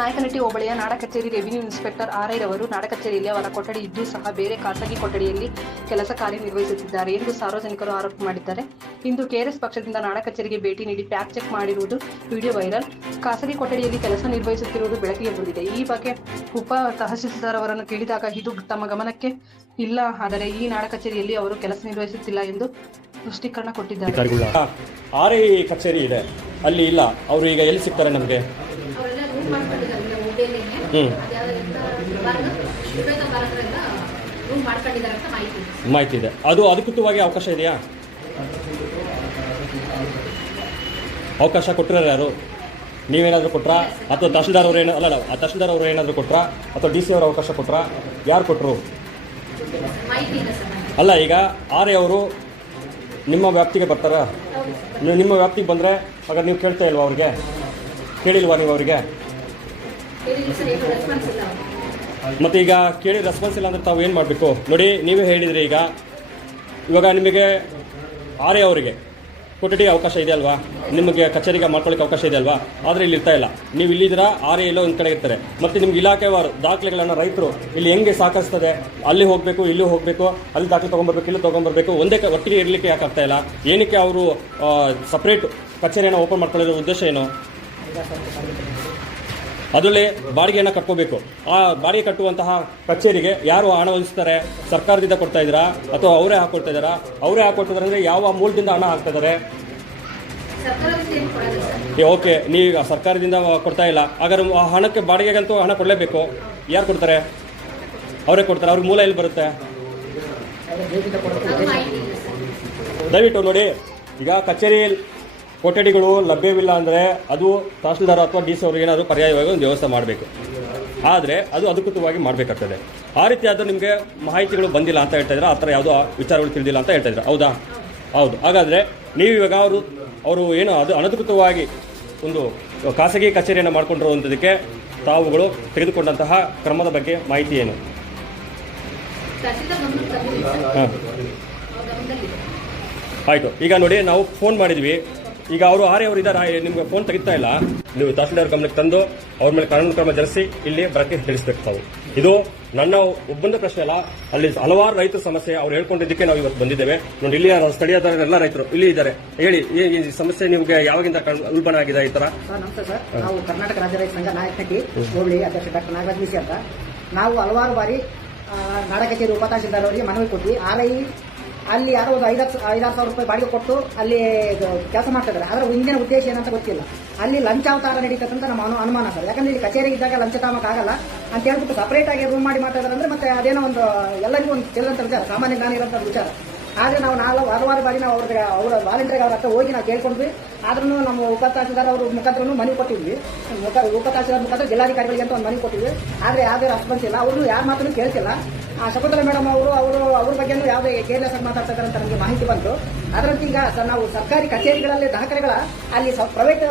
ನಾಯಕನಹಟ್ಟಿ ಹೋಬಳಿಯ ನಾಡ ಕಚೇರಿ ರೆವಿನ್ಯೂ ಇನ್ಸ್ಪೆಕ್ಟರ್ ಆರ್ ರವರು ನಾಡ ಕಚೇರಿಯಲ್ಲಿ ಅವರ ಕೊಠಡಿ ಇದ್ದು ಸಹ ಬೇರೆ ಖಾಸಗಿ ಕೊಠಡಿಯಲ್ಲಿ ಕೆಲಸ ಕಾರ್ಯನಿರ್ವಹಿಸುತ್ತಿದ್ದಾರೆ ಎಂದು ಸಾರ್ವಜನಿಕರು ಆರೋಪ ಮಾಡಿದ್ದಾರೆ. ಇಂದು ಕೆಆರ್ಎಸ್ ಪಕ್ಷದಿಂದ ನಾಡ ಕಚೇರಿಗೆ ಭೇಟಿ ನೀಡಿ ಪ್ಯಾಕ್ ಚೆಕ್ ಮಾಡಿರುವುದು ವಿಡಿಯೋ ವೈರಲ್. ಖಾಸಗಿ ಕೊಠಡಿಯಲ್ಲಿ ಕೆಲಸ ನಿರ್ವಹಿಸುತ್ತಿರುವುದು ಬೆಳಕಿಗೆ ಬಂದಿದೆ ಈ ಬಗ್ಗೆ ಉಪ ತಹಶೀಲ್ದಾರ್ ಅವರನ್ನು ಕೇಳಿದಾಗ ಇದು ತಮ್ಮ ಗಮನಕ್ಕೆ ಇಲ್ಲ. ಆದರೆ ಈ ನಾಡ ಕಚೇರಿಯಲ್ಲಿ ಅವರು ಕೆಲಸ ನಿರ್ವಹಿಸುತ್ತಿಲ್ಲ ಎಂದು ಸ್ಪಷ್ಟೀಕರಣ ಕೊಟ್ಟಿದ್ದಾರೆ. ಆರ್ ಕಚೇರಿ ಇದೆ. ಅಲ್ಲಿ ಇಲ್ಲ. ಅವರು ಈಗ ಎಲ್ಲಿ ಸಿಗ್ತಾರೆ ನಮಗೆ? ಮಾಹಿತಿ ಇದೆ. ಮಾಹಿತಿ ಇದೆ. ಅದು ಅಧಿಕೃತವಾಗಿ ಅವಕಾಶ ಇದೆಯಾ? ಅವಕಾಶ ಕೊಟ್ಟಿರೋ ಯಾರು? ನೀವೇನಾದರೂ ಕೊಟ್ರಾ? ಅಥವಾ ತಹಶೀಲ್ದಾರ್ ಅವರು ಏನೋ ಅಲ್ಲ ಆ ತಹಶೀಲ್ದಾರ್ ಅವರು ಏನಾದರೂ ಕೊಟ್ರಾ? ಅಥವಾ ಡಿ ಸಿ ಅವರು ಅವಕಾಶ ಕೊಟ್ರಾ? ಯಾರು ಕೊಟ್ಟರು ಅಲ್ಲ ಈಗ ಆರೇ ಅವರು ನಿಮ್ಮ ವ್ಯಾಪ್ತಿಗೆ ಬರ್ತಾರಾ? ನೀವು ನಿಮ್ಮ ವ್ಯಾಪ್ತಿಗೆ ಬಂದರೆ ಆಗ ನೀವು ಕೇಳ್ತಾ ಇಲ್ವಾ ಅವ್ರಿಗೆ? ಕೇಳಿಲ್ವಾ ನೀವು ಅವರಿಗೆ? ಮತ್ತು ಈಗ ಕೇಳಿ ರೆಸ್ಪಾನ್ಸ್ ಇಲ್ಲ ಅಂದರೆ ತಾವು ಏನು ಮಾಡಬೇಕು? ನೋಡಿ, ನೀವೇ ಹೇಳಿದ್ರಿ ಈಗ. ಇವಾಗ ನಿಮಗೆ ಆರ್ ಎ ಅವರಿಗೆ ಕೊಠಡಿ ಅವಕಾಶ ಇದೆ ಅಲ್ವಾ? ನಿಮಗೆ ಕಚೇರಿಗೆ ಮಾಡ್ಕೊಳ್ಳಿಕ್ಕೆ ಅವಕಾಶ ಇದೆ ಅಲ್ವಾ? ಆದರೆ ಇಲ್ಲಿ ಇರ್ತಾ ಇಲ್ಲ. ನೀವು ಇಲ್ಲಿದ್ದೀರಾ ಆರ್ ಎಲ್ಲೋ ಒಂದು ಕಡೆ ಇರ್ತಾರೆ. ಮತ್ತು ನಿಮ್ಗೆ ಇಲಾಖೆವಾರು ದಾಖಲೆಗಳನ್ನು ರೈತರು ಇಲ್ಲಿ ಹೆಂಗೆ ಸಾಕಿಸ್ತದೆ? ಅಲ್ಲಿ ಹೋಗಬೇಕು, ಇಲ್ಲಿ ಹೋಗಬೇಕು, ಅಲ್ಲಿ ದಾಖಲೆ ತೊಗೊಂಬರ್ಬೇಕು, ಇಲ್ಲಿ ತೊಗೊಂಬರ್ಬೇಕು, ಒಂದೇ ಒಟ್ಟಿಗೆ ಇರಲಿಕ್ಕೆ ಯಾಕೆ ಆಗ್ತಾ ಇಲ್ಲ? ಏನಕ್ಕೆ ಅವರು ಸಪ್ರೇಟ್ ಕಚೇರಿಯನ್ನು ಓಪನ್ ಮಾಡ್ಕೊಳ್ಳೋದ್ರ ಉದ್ದೇಶ ಏನು? ಅದರಲ್ಲಿ ಬಾಡಿಗೆಯನ್ನು ಕಟ್ಕೋಬೇಕು. ಆ ಬಾಡಿಗೆ ಕಟ್ಟುವಂತಹ ಕಚೇರಿಗೆ ಯಾರು ಹಣ ವಹಿಸ್ತಾರೆ ಸರ್ಕಾರದಿಂದ ಕೊಡ್ತಾ ಇದ್ದೀರಾ? ಅಥವಾ ಅವರೇ ಹಾಕೊಳ್ತಾ ಇದ್ದಾರಾ? ಅವರೇ ಹಾಕೊಡ್ತಿದ್ದಾರೆ ಅಂದರೆ ಯಾವ ಮೂಲದಿಂದ ಹಣ ಹಾಕ್ತಾ ಇದ್ದಾರೆ? ಓಕೆ. ನೀವು ಸರ್ಕಾರದಿಂದ ಕೊಡ್ತಾ ಇಲ್ಲ. ಹಾಗಾದ್ರೆ ಆ ಹಣಕ್ಕೆ ಬಾಡಿಗೆಗಂತೂ ಹಣ ಕೊಡಲೇಬೇಕು. ಯಾರು ಕೊಡ್ತಾರೆ? ಅವರೇ ಕೊಡ್ತಾರೆ. ಅವ್ರಿಗೆ ಮೂಲ ಎಲ್ಲಿ ಬರುತ್ತೆ? ದಯವಿಟ್ಟು ನೋಡಿ. ಈಗ ಕಚೇರಿ ಕೊಠಡಿಗಳು ಲಭ್ಯವಿಲ್ಲ ಅಂದರೆ ಅದು ತಹಸೀಲ್ದಾರ್ ಅಥವಾ ಡಿ ಸಿ ಅವರು ಏನಾದರೂ ಪರ್ಯಾಯವಾಗಿ ಒಂದು ವ್ಯವಸ್ಥೆ ಮಾಡಬೇಕು. ಆದರೆ ಅದು ಅಧಿಕೃತವಾಗಿ ಮಾಡಬೇಕಾಗ್ತದೆ. ಆ ರೀತಿ ಆದರೂ ನಿಮಗೆ ಮಾಹಿತಿಗಳು ಬಂದಿಲ್ಲ ಅಂತ ಹೇಳ್ತಾ ಇದ್ರೆ ಆ ಥರ ಯಾವುದೋ ವಿಚಾರಗಳು ತಿಳಿದಿಲ್ಲ ಅಂತ ಹೇಳ್ತಾ ಇದ್ರೆ. ಹೌದಾ? ಹೌದು. ಹಾಗಾದರೆ ನೀವು ಇವಾಗ ಅವರು ಅವರು ಏನು ಅದು ಅನಧಿಕೃತವಾಗಿ ಒಂದು ಖಾಸಗಿ ಕಚೇರಿಯನ್ನು ಮಾಡಿಕೊಂಡಿರುವಂಥದ್ದಕ್ಕೆ ತಾವುಗಳು ತೆಗೆದುಕೊಂಡಂತಹ ಕ್ರಮದ ಬಗ್ಗೆ ಮಾಹಿತಿ ಏನು? ಹಾಂ. ಆಯಿತು. ಈಗ ನೋಡಿ ನಾವು ಫೋನ್ ಮಾಡಿದ್ವಿ. ಈಗ ಅವರು ಆರೇ ಅವರು ಇದ್ದಾರೆ ನಿಮ್ಗೆ ಫೋನ್ ತೆಗಿತಾ ಇಲ್ಲ. ನೀವು ತಹಸೀಲ್ದಾರ್ ಗಮನಕ್ಕೆ ತಂದು ಅವ್ರ ಮೇಲೆ ಕಾನೂನು ಕ್ರಮ ಜರುಗಿಸಿ ಇಲ್ಲಿ ಬರಕ್ಕೆ ತಿಳಿಸ್ಬೇಕು ತಾವು. ಇದು ನನ್ನ ಒಬ್ಬಂದ ಪ್ರಶ್ನೆ ಅಲ್ಲ. ಅಲ್ಲಿ ಹಲವಾರು ರೈತರ ಸಮಸ್ಯೆ ಅವ್ರು ಹೇಳ್ಕೊಂಡಿದ್ದಕ್ಕೆ ನಾವು ಇವತ್ತು ಬಂದಿದ್ದೇವೆ. ನೋಡಿ, ಇಲ್ಲಿ ಸ್ಥಳೀಯ ಎಲ್ಲ ರೈತರು ಇಲ್ಲಿ ಇದ್ದಾರೆ. ಹೇಳಿ, ಈ ಸಮಸ್ಯೆ ನಿಮಗೆ ಯಾವಾಗಿಂದ ಉಲ್ಬಣ ಆಗಿದೆ ಈ ತರ ಸರ್ ನಾವು ಕರ್ನಾಟಕ ರಾಜ್ಯ ರೈತ ಸಂಘ ನಾಯಕಟ್ಟಿ ಹೋಬಳಿ ಅಧ್ಯಕ್ಷ ಡಾಕ್ಟರ್ ನಾಗರಾಜ್ ಮಿಸಿ ಅಂತ. ನಾವು ಹಲವಾರು ಬಾರಿ ನಾಡ ಕಚೇರಿ ಉಪತಹಸೀಲ್ದಾರ್ ಅವರಿಗೆ ಮನವಿ ಕೊಟ್ವಿ. ಆರ್ ಐ ಅಲ್ಲಿ ಯಾರೋ ಒಂದು ಐದಾರು ಐದಾರು ಸಾವಿರ ರೂಪಾಯಿ ಬಾಡಿಗೆ ಕೊಟ್ಟು ಅಲ್ಲಿ ಕೆಲಸ ಮಾಡ್ತಿದ್ದಾರೆ. ಆದರೆ ಹಿಂದಿನ ಉದ್ದೇಶ ಏನಂತ ಗೊತ್ತಿಲ್ಲ. ಅಲ್ಲಿ ಲಂಚಾವತಾರ ನಡೀತಕ್ಕಂತ ನಮ್ಮ ಅನು ಅನುಮಾನ ಸರ್ ಯಾಕಂದ್ರೆ ಇಲ್ಲಿ ಕಚೇರಿ ಇದ್ದಾಗ ಲಂಚ ಆಗಲ್ಲ. ಅಂತ ಹೇಳ್ಬಿಟ್ಟು ಸಪರೇಟ್ ಆಗಿ ರೂಮ್ ಮಾಡಿ ಮಾಡ್ತಾ ಇದ್ದಾರೆ ಅಂದ್ರೆ ಮತ್ತೆ ಅದೇನೋ ಒಂದು ಎಲ್ಲರಿಗೂ ಒಂದು ಚೆಲ್ಲಂತ ವಿಚಾರ, ಸಾಮಾನ್ಯ ಜ್ಞಾನ ಇರೋಂಥ ವಿಚಾರ. ಆದರೆ ನಾವು ನಾಲ್ಕು ಹಲವಾರು ಬಾರಿ ನಾವು ಅವ್ರಿಗೆ ಅವರ ವಾಲಂಟಿಯರ್ ಅವ್ರ ಹತ್ರ ಹೋಗಿ ನಾವು ಕೇಳ್ಕೊಂಡ್ವಿ. ಆದ್ರೂ ನಮ್ಮ ಉಪ ಅವರು ಮುಖಾಂತರ ಮನವಿ ಕೊಟ್ಟಿದ್ವಿ. ಉಪ ಮುಖಾಂತರ ಜಿಲ್ಲಾಧಿಕಾರಿಗಳಿಗೆ ಅಂತ ಒಂದು ಮನವಿ ಕೊಟ್ಟಿದ್ವಿ. ಆದರೆ ಯಾವುದೇ ರೆಸ್ಪಾನ್ಸ್ ಇಲ್ಲ. ಅವರು ಯಾರ ಮಾತನ್ನು ಕೇಳ್ತಿಲ್ಲ. ಶಕುಂತಲ ಮೇಡಮ್ ಅವರು ಅವರು, ಅವ್ರ ಬಗ್ಗೆ ಯಾವುದೇ ಕೇರ್ಲೆಸ್ ಆಗಿ ಮಾತಾಡ್ತಾ ಅಂತ ನಮಗೆ ಮಾಹಿತಿ ಬಂತು. ಅದರಂತೆ ಈಗ ನಾವು ಸರ್ಕಾರಿ ಕಚೇರಿಗಳಲ್ಲಿ ದಾಖಲೆಗಳ, ಅಲ್ಲಿ ಪ್ರೈವೇಟ್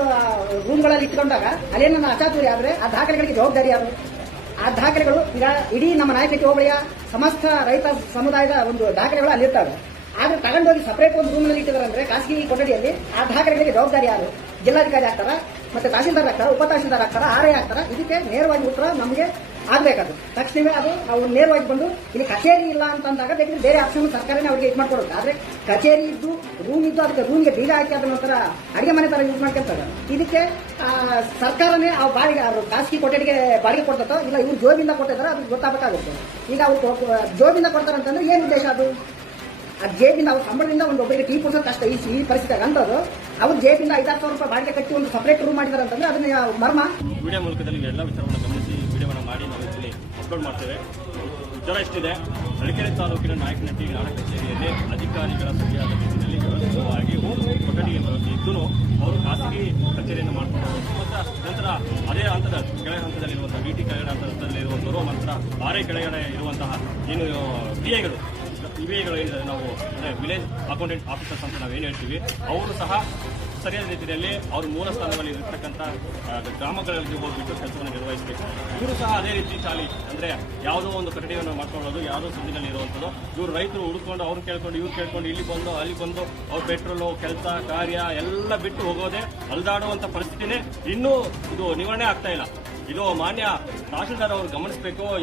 ರೂಮ್ಗಳಲ್ಲಿ ಇಟ್ಕೊಂಡಾಗ ಅಲ್ಲೇನ ಅಚಾತುರಿ ಆದ್ರೆ ಆ ದಾಖಲೆಗಳಿಗೆ ಜವಾಬ್ದಾರಿ ಯಾರು? ಆ ದಾಖಲೆಗಳು ಈಗ ಇಡೀ ನಮ್ಮ ನಾಯಕತೆ ಹೋಬಳಿಯ ಸಮಸ್ತ ರೈತ ಸಮುದಾಯದ ಒಂದು ದಾಖಲೆಗಳು ಅಲ್ಲಿರ್ತವೆ ಆದ್ರೆ ತಗೊಂಡೋಗಿ ಸಪರೇಟ್ ಒಂದು ರೂಮ್ನಲ್ಲಿ ಇಟ್ಟಿದ್ದಾರೆ ಅಂದ್ರೆ ಖಾಸಗಿ ಕೊಠಡಿಯಲ್ಲಿ ಆ ದಾಖಲೆಗಳಿಗೆ ಜವಾಬ್ದಾರಿ ಯಾರು? ಜಿಲ್ಲಾಧಿಕಾರಿ ಆಗ್ತಾರ? ಮತ್ತೆ ತಹಸೀಲ್ದಾರ್ ಆಗ್ತಾರ? ಉಪ ತಹಸೀಲ್ದಾರ್ ಆಗ್ತಾರ? ಆರೇ ಆಗ್ತಾರ? ಇದಕ್ಕೆ ನೇರವಾಗಿ ಉತ್ತರ ನಮಗೆ ಆಗ್ಬೇಕದು ತಕ್ಷಣವೇ ಅದು, ಅವ್ರು ನೇರವಾಗಿ ಬಂದು ಇಲ್ಲಿ ಕಚೇರಿ ಇಲ್ಲ ಅಂತ ಅಂದಾಗ ಬೇಕಿದ್ರೆ ಬೇರೆ ಆಪ್ಷನ್ ಸರ್ಕಾರನೇ ಅವರಿಗೆ ಇದು ಮಾಡ್ಕೊಡುತ್ತೆ. ಆದ್ರೆ ಕಚೇರಿ ಇದ್ದು ರೂಮ್ ಇದ್ದು, ಅದಕ್ಕೆ ರೂಮ್ಗೆ ಬೀಗ ಹಾಕಿ ಅದನ್ನ ಒಂಥರ ಅಡಿಗೆ ಮನೆ ತರ ಯೂಸ್ ಮಾಡ್ಕೊಂತಾರೆ ಇದಕ್ಕೆ ಸರ್ಕಾರನೇ ಆ ಬಾಡಿಗೆ ಅವರು ಖಾಸಗಿ ಕೊಠಡಿಗೆ ಬಾಡಿಗೆ ಕೊಡ್ತೋ ಇಲ್ಲ ಇವ್ರು ಜೋಬಿಂದ ಕೊಟ್ಟಿದ್ದಾರೆ ಅದು ಗೊತ್ತಾಗಬೇಕಾಗುತ್ತೆ. ಈಗ ಅವ್ರು ಜೋಬಿಂದ ಕೊಡ್ತಾರೆ ಅಂತಂದ್ರೆ ಏನು ಉದ್ದೇಶ ಅದು? ಆ ಜೇಬಿಂದ, ಅವ್ರ ಸಂಬಳದಿಂದ ಒಂದು ಒಬ್ಬರಿಗೆ ಟೀ ಕೊಡ್ಸೋದು ಕಷ್ಟ. ಈ ಈ ಪರಿಸ್ಥಿತಿ ಅಂತದ್ದು, ಅವ್ರು ಜೇಬಿಂದ ಐದಾರು ಸಾವಿರ ರೂಪಾಯಿ ಬಾಡಿಗೆ ಕಟ್ಟಿ ಒಂದು ಸಪರೇಟ್ ರೂಮ್ ಮಾಡಿದ್ದಾರೆ ಅಂತಂದ್ರೆ ಅದನ್ನ ಮರ್ಮ. ವಿಡಿಯೋ ಮೂಲಕದಲ್ಲಿ ಎಲ್ಲ ವಿಚಾರವನ್ನು ಗಮನಿಸಿ ಅಪ್ಲೋಡ್ ಮಾಡ್ತೇವೆ. ಜ್ವರ ಎಷ್ಟಿದೆ? ತರೀಕೆರೆ ತಾಲೂಕಿನ ನಾಯಕನಹಟ್ಟಿ ನಾಡ ಕಚೇರಿಯಲ್ಲಿ ಅಧಿಕಾರಿಗಳ ಸರಿಯಾದ ರೀತಿಯಲ್ಲಿ ವ್ಯವಸ್ಥಿತವಾಗಿ ಕೊಠಡಿಗೆ ಇದ್ದು ಅವರು ಖಾಸಗಿ ಕಚೇರಿಯನ್ನು ಮಾಡ್ಕೊಂಡು ಮತ್ತು ನಂತರ ಅದೇ ಹಂತದ ಕೆಳ ಹಂತದಲ್ಲಿರುವಂತಹ ಬಿ ಟಿ ಕೆಳಗಡೆ ಹಂತದಲ್ಲಿರುವಂಥವರು ನಂತರ ಬಾರೆ ಕೆಳಗಡೆ ಇರುವಂತಹ ಏನು ಪಿ ಐಗಳು ಇವೆಗಳು ಏನಿದೆ, ನಾವು, ಅಂದರೆ ವಿಲೇಜ್ ಅಕೌಂಟೆಂಟ್ ಆಫೀಸರ್ಸ್ ಅಂತ ಏನು ಹೇಳ್ತೀವಿ, ಅವರು ಸಹ ಸರಿಯಾದ ರೀತಿಯಲ್ಲಿ ಅವ್ರ ಮೂಲ ಸ್ಥಾನದಲ್ಲಿ ಇರತಕ್ಕಂಥ ಗ್ರಾಮಗಳಲ್ಲಿ ಹೋಗ್ಬಿಟ್ಟು ಕೆಲಸವನ್ನು ನಿರ್ವಹಿಸಬೇಕು. ಇವರು ಸಹ ಅದೇ ರೀತಿ ಚಾಲಿ ಅಂದರೆ ಯಾವುದೋ ಒಂದು ಕಟ್ಟಡಿಯನ್ನು ಮಾಡ್ಕೊಳ್ಳೋದು, ಯಾವುದೋ ಸುದ್ದಿನಲ್ಲಿ ಇರುವಂಥದ್ದು. ಇವರು ರೈತರು ಹುಡ್ಕೊಂಡು ಅವ್ರು ಕೇಳ್ಕೊಂಡು, ಇವ್ರು ಕೇಳ್ಕೊಂಡು ಇಲ್ಲಿ ಬಂದು, ಅಲ್ಲಿ ಬಂದು, ಅವ್ರ ಪೆಟ್ರೋಲು, ಕೆಲಸ, ಕಾರ್ಯ ಎಲ್ಲ ಬಿಟ್ಟು ಹೋಗೋದೇ ಅಲ್ದಾಡುವಂಥ ಪರಿಸ್ಥಿತಿನೇ ಇನ್ನೂ ಇದು ನಿವಾರಣೆ ಆಗ್ತಾ ಇಲ್ಲ. ಇದು ಮಾನ್ಯ ತಹಶೀಲ್ದಾರ್ ಅವರು ಗಮನಿಸಬೇಕು.